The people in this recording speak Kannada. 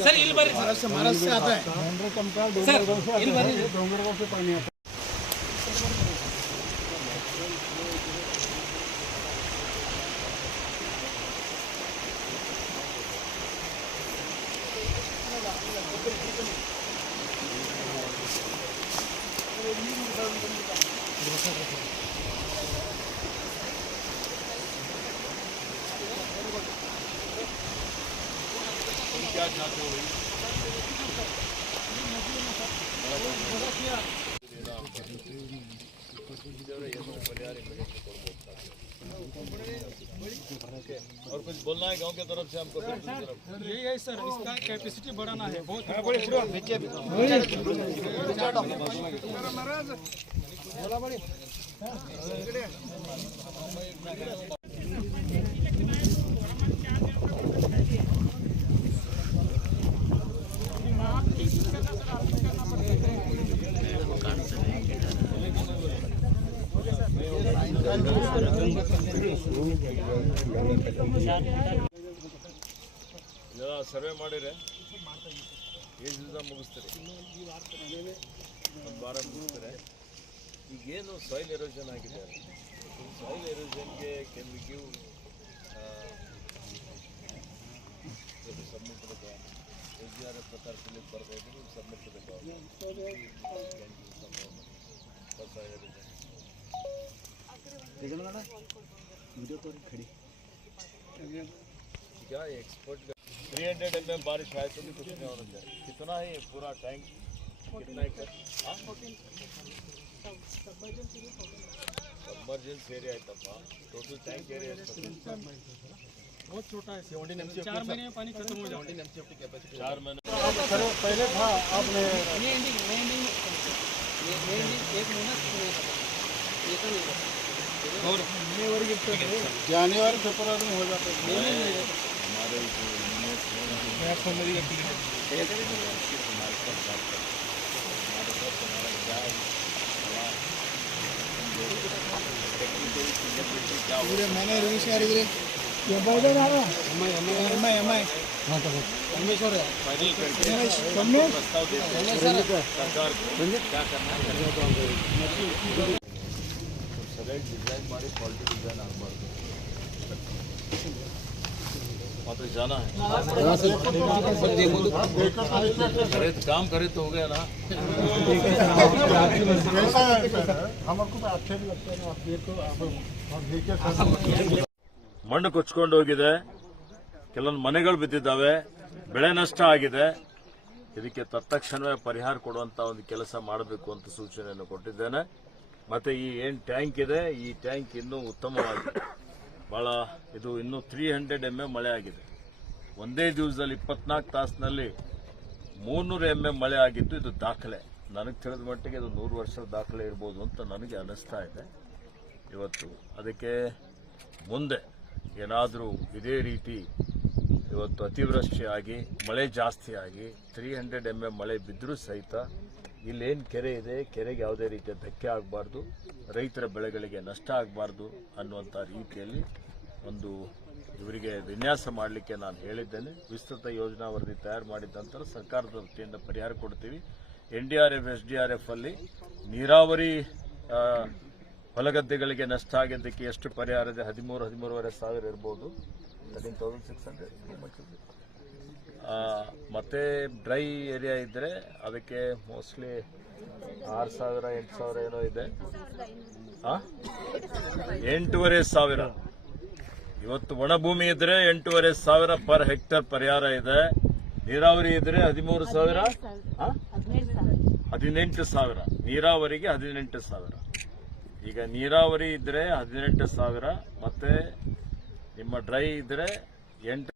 सर इल बरी महाराष्ट्र से आता है सर इल बरी डोंगरगांव से पानी आता है। क्या चाहते हो और कुछ बोलना है गांव की तरफ से हमको? यही है सर, इसका कैपेसिटी बढ़ाना है बहुत। ಸರ್ವೆ ಮಾಡಿದ್ರೆ ಎಷ್ಟು ದಿವಸ ಮುಗಿಸ್ತಾರೆ? ಒಂದು ವಾರ ಮುಗಿಸ್ತಾರೆ. ಈಗೇನು ಸಾಯಿಲ್ ಎರೋಷನ್ ಆಗಿದೆ, ಸಾಯಿಲ್ ಎರೋಷನ್ಗೆ can we give submit SDRF ಪ್ರಕಾರ ಫಿಲಿಪ್ ಬರ್ಬೋದು, ಸಬ್ಮಿಟ್ क्या एक्सपर्ट 300 mm बारिश आए तो भी कुछ नहीं होना चाहिए। कितना ही पूरा टैंक कितना एकड़? सबमर्जेंस एरिया है तब टोटल टैंक एरिया बहुत छोटा है, 4 महीने में पानी खत्म हो जाता है। 4 महीने पहले था आपने और जनवरी फरवरी में हो जाता है। पूरे मैंने रिलीज ಮಾಡಿದ್ರೆ फाइनल करके प्रस्ताव देते हैं सरकार को क्या करना है। सराइट डिजाइन ಮಾಡಿ ಕ್ವಾಲಿಟಿ ಡಿजाइन ಆಗಬಾರದು, वापस जाना है। अरे तो काम करे तो हो गया ना। ಮಣ್ಣು ಕೊಚ್ಕೊಂಡು ಹೋಗಿದೆ, ಕೆಲವೊಂದು ಮನೆಗಳು ಬಿದ್ದಿದ್ದಾವೆ, ಬೆಳೆ ನಷ್ಟ ಆಗಿದೆ. ಇದಕ್ಕೆ ತತ್ಕ್ಷಣವೇ ಪರಿಹಾರ ಕೊಡುವಂತ ಒಂದು ಕೆಲಸ ಮಾಡಬೇಕು ಅಂತ ಸೂಚನೆಯನ್ನು ಕೊಟ್ಟಿದ್ದೇನೆ. ಮತ್ತೆ ಈ ಏನ್ ಟ್ಯಾಂಕ್ ಇದೆ, ಈ ಟ್ಯಾಂಕ್ ಇನ್ನೂ ಉತ್ತಮವಾಗಿದೆ. ಬಹಳ ಇದು ಇನ್ನೂ 300 mm ಮಳೆ ಆಗಿದೆ. ಒಂದೇ ದಿವಸದಲ್ಲಿ 24 ತಾಸಿನಲ್ಲಿ 300 mm ಮಳೆ ಆಗಿದ್ದು ಇದು ದಾಖಲೆ. ನನಗೆ ತಿಳಿದ ಮಟ್ಟಿಗೆ ಇದು 100 ವರ್ಷದ ದಾಖಲೆ ಇರ್ಬೋದು ಅಂತ ನನಗೆ ಅನಿಸ್ತಾ ಇದೆ ಇವತ್ತು. ಅದಕ್ಕೆ ಮುಂದೆ ಏನಾದರೂ ಇದೇ ರೀತಿ ಇವತ್ತು ಅತಿವೃಷ್ಟಿ ಆಗಿ ಮಳೆ ಜಾಸ್ತಿ ಆಗಿ 300 mm ಮಳೆ ಬಿದ್ದರೂ ಸಹಿತ ಇಲ್ಲೇನು ಕೆರೆ ಇದೆ, ಕೆರೆಗೆ ಯಾವುದೇ ರೀತಿಯ ಧಕ್ಕೆ ಆಗಬಾರ್ದು, ರೈತರ ಬೆಳೆಗಳಿಗೆ ನಷ್ಟ ಆಗಬಾರ್ದು ಅನ್ನುವಂಥ ರೀತಿಯಲ್ಲಿ ಒಂದು ಇವರಿಗೆ ವಿನ್ಯಾಸ ಮಾಡಲಿಕ್ಕೆ ನಾನು ಹೇಳಿದ್ದೇನೆ. ವಿಸ್ತೃತ ಯೋಜನಾ ವರದಿ ತಯಾರು ಮಾಡಿದ ನಂತರ ಸರ್ಕಾರದ ವತಿಯಿಂದ ಪರಿಹಾರ ಕೊಡ್ತೀವಿ. NDRF SDRF ಅಲ್ಲಿ ನೀರಾವರಿ ಹೊಲಗದ್ದೆಗಳಿಗೆ ನಷ್ಟ ಆಗಿದ್ದಕ್ಕೆ ಎಷ್ಟು ಪರಿಹಾರ ಇದೆ? 13,000 ಸಾವಿರ ಇರ್ಬೋದು, 13,600. ಮತ್ತೆ ಡ್ರೈ ಏರಿಯಾ ಇದ್ರೆ ಅದಕ್ಕೆ ಮೋಸ್ಟ್ಲಿ 6,000 8,000 ಏನೋ ಇದೆ. 8,500. ಇವತ್ತು ಒಣಭೂಮಿ ಇದ್ರೆ 8,500 ಪರ್ ಹೆಕ್ಟರ್ ಪರಿಹಾರ ಇದೆ. ನೀರಾವರಿ ಇದ್ರೆ 13,000 18,000. ನೀರಾವರಿಗೆ 18,000. ಈಗ ನೀರಾವರಿ ಇದ್ರೆ 18,000 ಮತ್ತೆ ನಿಮ್ಮ ಡ್ರೈ ಇದ್ರೆ 8